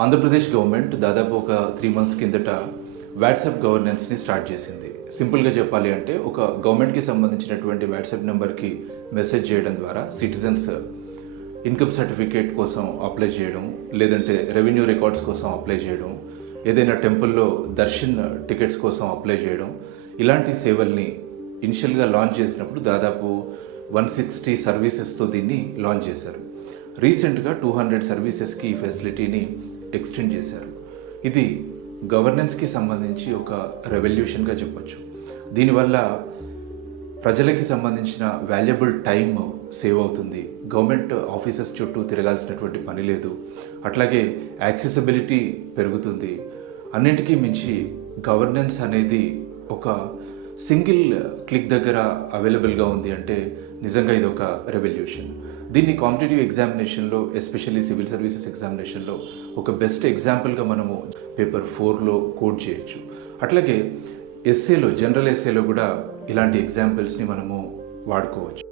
Andhra Pradesh government దాదాపు ఒక 3 months కిందట వాట్సాప్ గవర్నెన్స్ని స్టార్ట్ చేసింది. సింపుల్గా చెప్పాలి అంటే ఒక గవర్నమెంట్కి సంబంధించినటువంటి వాట్సాప్ నెంబర్కి మెసేజ్ చేయడం ద్వారా సిటిజన్స్ ఇన్కమ్ సర్టిఫికేట్ కోసం అప్లై చేయడం, లేదంటే రెవెన్యూ రికార్డ్స్ కోసం అప్లై చేయడం, ఏదైనా టెంపుల్లో దర్శన్ టికెట్స్ కోసం అప్లై చేయడం, ఇలాంటి సేవల్ని ఇనిషియల్గా లాంచ్ చేసినప్పుడు దాదాపు 160 సర్వీసెస్తో దీన్ని లాంచ్ చేశారు. రీసెంట్గా 200 సర్వీసెస్కి ఈ ఫెసిలిటీని ఎక్స్టెండ్ చేశారు. ఇది గవర్నెన్స్కి సంబంధించి ఒక రెవల్యూషన్గా చెప్పొచ్చు. దీనివల్ల ప్రజలకి సంబంధించిన వాల్యుబుల్ టైం సేవ్ అవుతుంది. గవర్నమెంట్ ఆఫీసెస్ చుట్టూ తిరగాల్సినటువంటి పని లేదు. అట్లాగే యాక్సెసిబిలిటీ పెరుగుతుంది. అన్నింటికీ మించి గవర్నెన్స్ అనేది ఒక సింగిల్ క్లిక్ దగ్గర అవైలబుల్గా ఉంది అంటే నిజంగా ఇది ఒక రెవల్యూషన్. దీన్ని కాంపిటేటివ్ ఎగ్జామినేషన్లో, ఎస్పెషల్లీ సివిల్ సర్వీసెస్ ఎగ్జామినేషన్లో ఒక బెస్ట్ ఎగ్జాంపుల్గా మనము పేపర్ 4లో కోడ్ చేయొచ్చు. అట్లాగే ఎస్ఏలో, జనరల్ ఎస్ఏలో కూడా ఇలాంటి ఎగ్జాంపుల్స్ని మనము వాడుకోవచ్చు.